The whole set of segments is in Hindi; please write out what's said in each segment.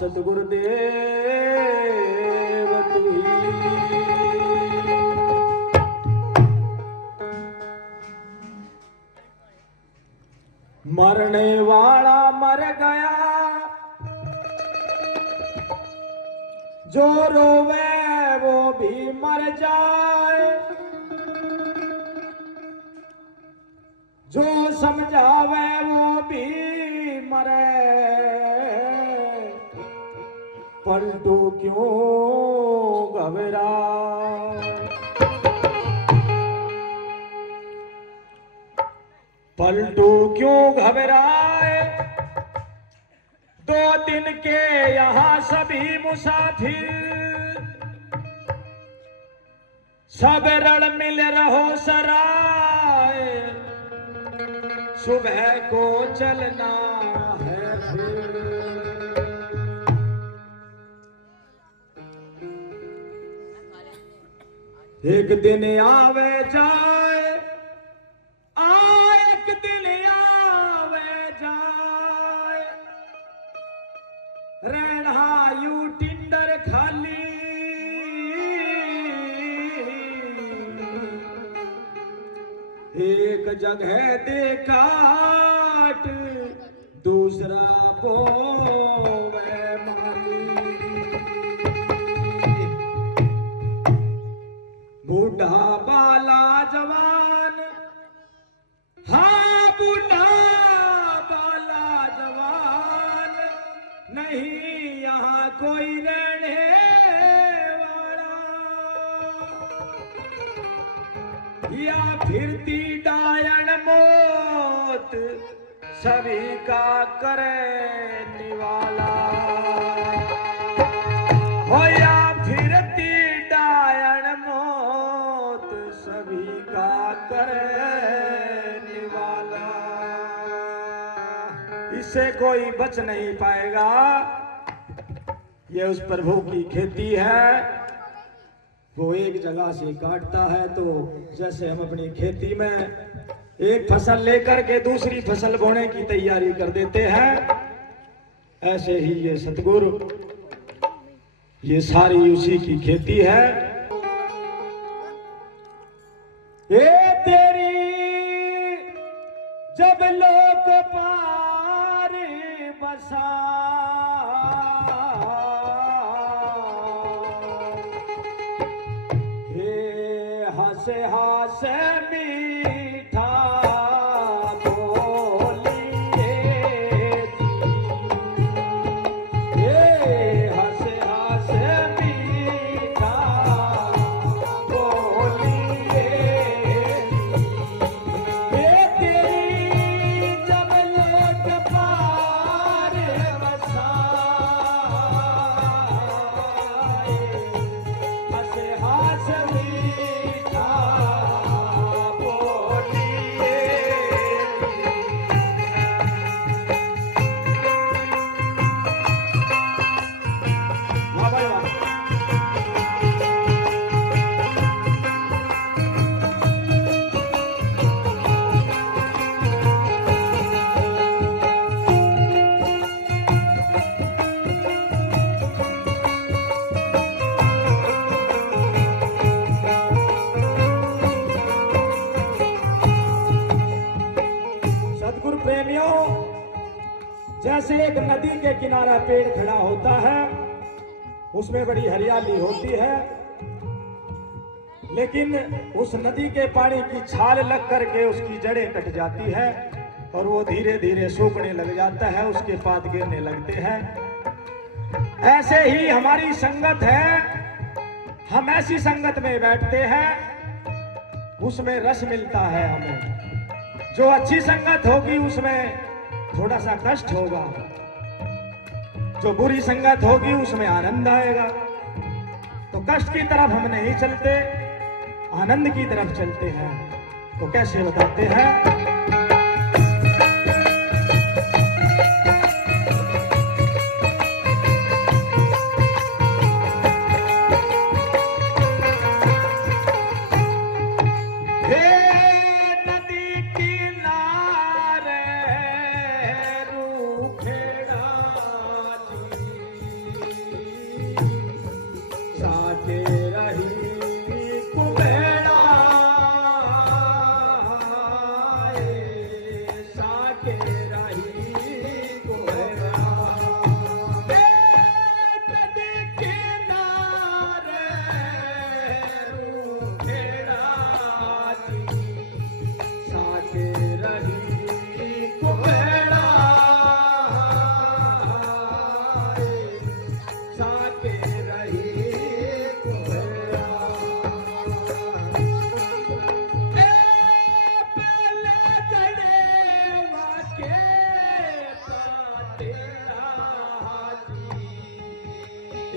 सतगुरुदेव तू ही। मरने वाला मर गया, जो रोवे वो भी मर जाए, जो समझावे वो भी मरे, पलटू क्यों घबराए। पलटू क्यों घबराए, 2 दिन के यहाँ सभी मुसाफिर, सब रण मिल रहो सराय, सुबह को चलना है फिर। एक दिन आवे जाए, एक दिन आवे जाए, रहना यू टिंडर खाली, एक जगह दे काट, दूसरा बोवे माली। बूढ़ा बाला जवान, हाँ बूढ़ा बाला जवान, नहीं यहाँ कोई रहने वाला, या फिरती डायन मौत सभी का करे निवाला, हो या फिरती डायन मौत सभी का करे निवाला। इससे कोई बच नहीं पाएगा, ये उस प्रभु की खेती है। वो एक जगह से काटता है, तो जैसे हम अपनी खेती में एक फसल लेकर के दूसरी फसल बोने की तैयारी कर देते हैं, ऐसे ही ये सतगुरु, ये सारी उसी की खेती है। ये तेरी जब लोक पार बसा, हंसे हंसे मीठा बोलिए जी, हंसे हंसे मीठा बोलिए जी। तेरी जब लोक पार बसा, हंसे हंसे जैसे एक नदी के किनारा पेड़ खड़ा होता है, उसमें बड़ी हरियाली होती है, लेकिन उस नदी के पानी की छाल लग करके उसकी जड़ें कट जाती है और वो धीरे धीरे सूखने लग जाता है, उसके पात गिरने लगते हैं। ऐसे ही हमारी संगत है, हम ऐसी संगत में बैठते हैं, उसमें रस मिलता है हमें। जो अच्छी संगत होगी उसमें थोड़ा सा कष्ट होगा, जो बुरी संगत होगी उसमें आनंद आएगा। तो कष्ट की तरफ हम नहीं चलते, आनंद की तरफ चलते हैं। तो कैसे बताते हैं?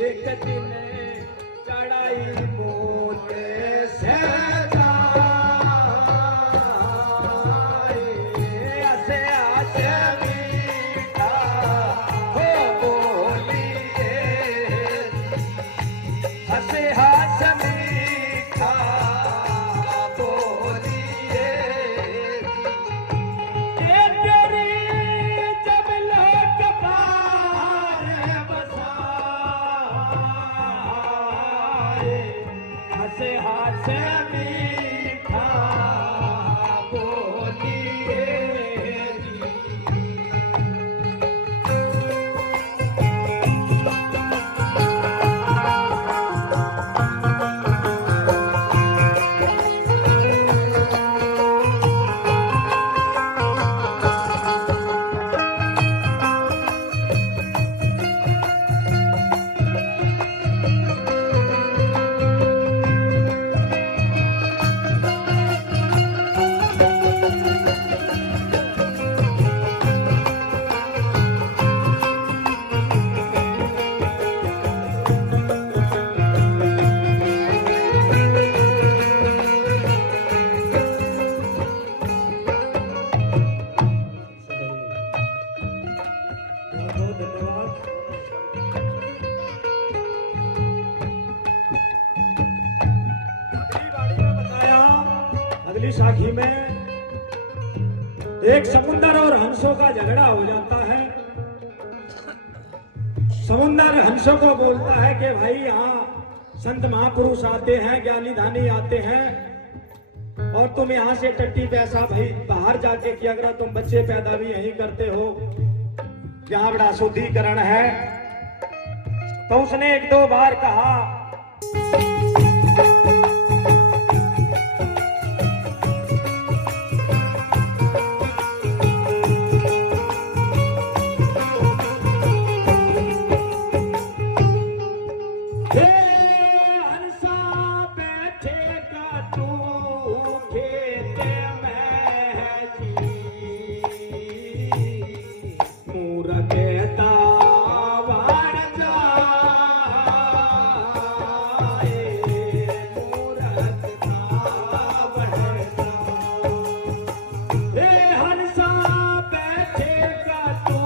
एक दिन चढ़ाई मोत से जाए, हंसे हंसे मीठा हो बोलिए, हंसे हंसे मीठा बोलिए, ये तेरी जब लोग पार बसाए, हंसे हंसे मीठा बोलिए। बहुत धन्यवाद। अगली बारी में बताया, अगली साखी में एक समुंदर और हंसों का झगड़ा हो जाता है। समुंदर हंसों को बोलता है कि भाई यहाँ संत महापुरुष आते हैं, ज्ञानी धानी आते हैं, और तुम यहाँ से टट्टी पैसा भाई बाहर जाके किया करो, तुम बच्चे पैदा भी यहीं करते हो, यहाँ बड़ा शुद्धिकरण है। तो उसने एक दो बार कहा, हे हंसा बैठेगा तू खेत में जी, मूरख दावण जाए, मूरख दावण जाए। हे हंसा बैठेगा तू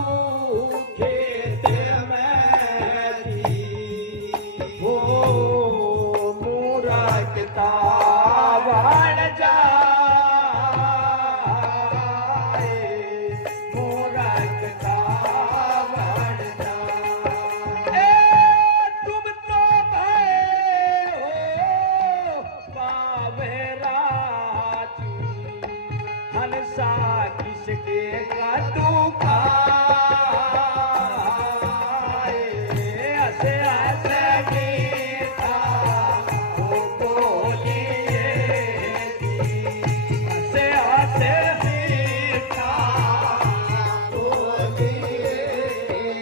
खेत में जी, हो मूरख दावण जाए, मूरख दावण जाए। तुम तो भय हो पावेरा जी, हंसा किसके का तू खाए, हंसे हंसे मीठा हो बोलिए जी, हंसे हंसे मीठा बोलिए।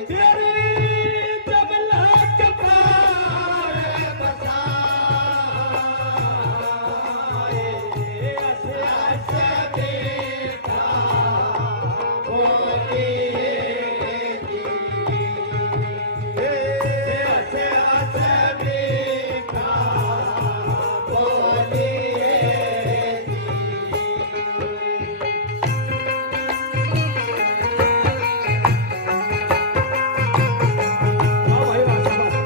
तेरी जब लाख पार बसाए, हंसे हंसे मीठा बोलिए जी, हंसे हंसे मीठा बोलिए जी। वाह भाई वाह, शाबाश।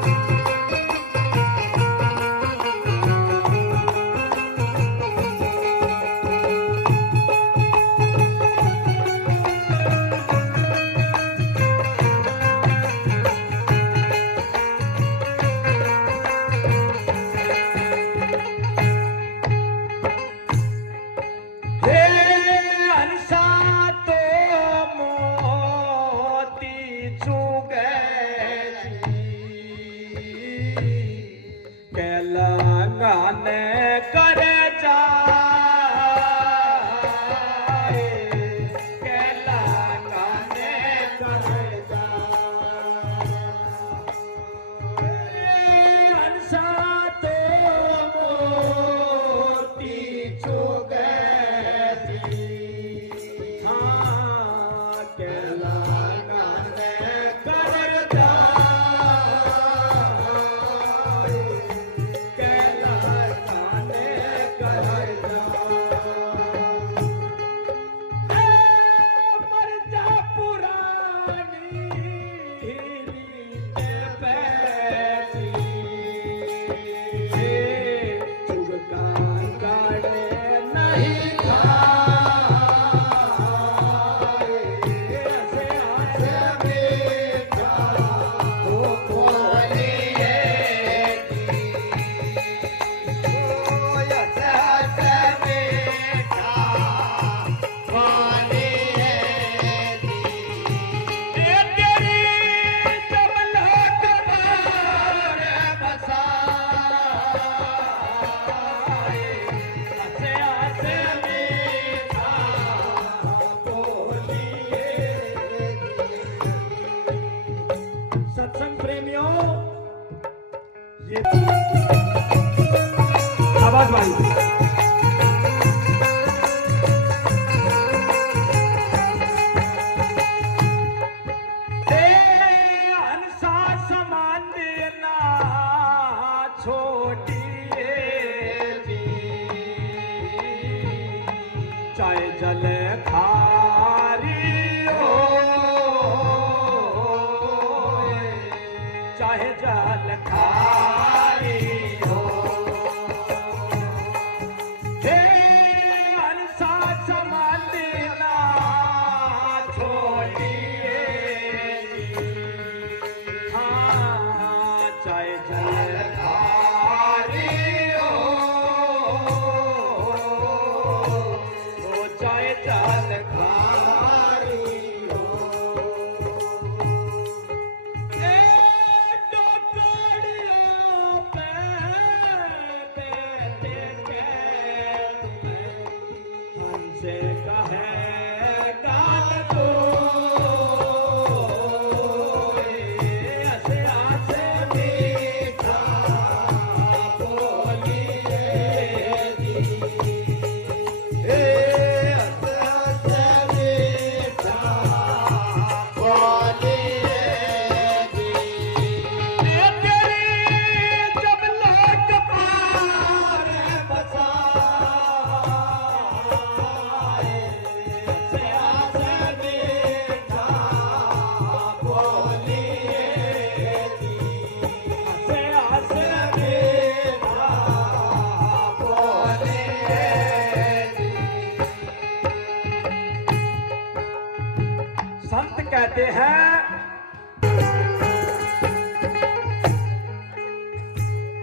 कहते हैं,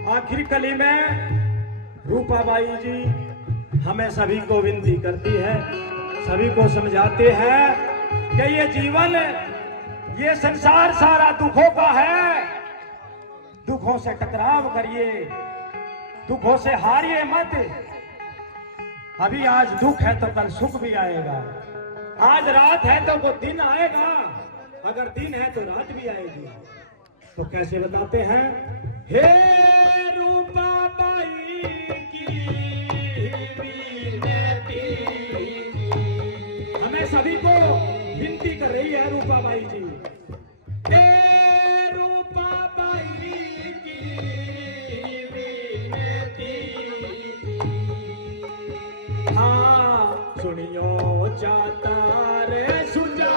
आखिरी कली में रूपाबाई जी हमें सभी को विनती करती है, सभी को समझाते हैं कि ये जीवन, ये संसार सारा दुखों का है। दुखों से टकराव करिए, दुखों से हारिए मत। अभी आज दुख है तो कल सुख भी आएगा, आज रात है तो वो दिन आएगा, अगर दिन है तो रात भी आएगी। तो कैसे बताते हैं, हे रूपाबाई की विनती, हमें सभी को विनती कर रही है रूपाबाई जी। हे रूपाबाई की विनती, हाँ सुनियो जाता रे सुजा,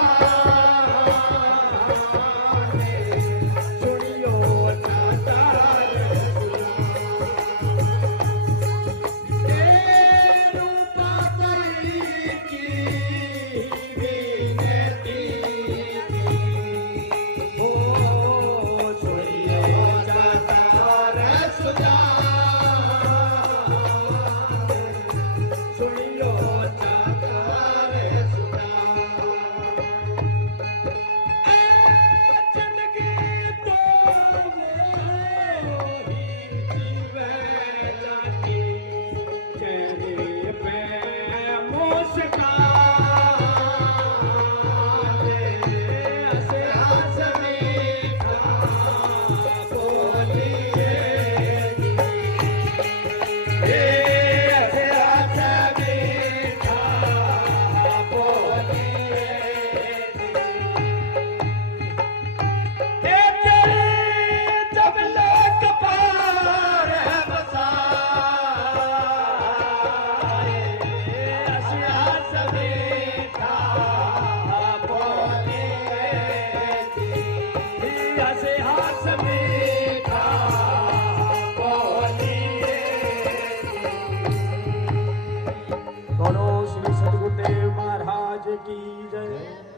बोलो श्री सद्गुरुदेव महाराज की जय।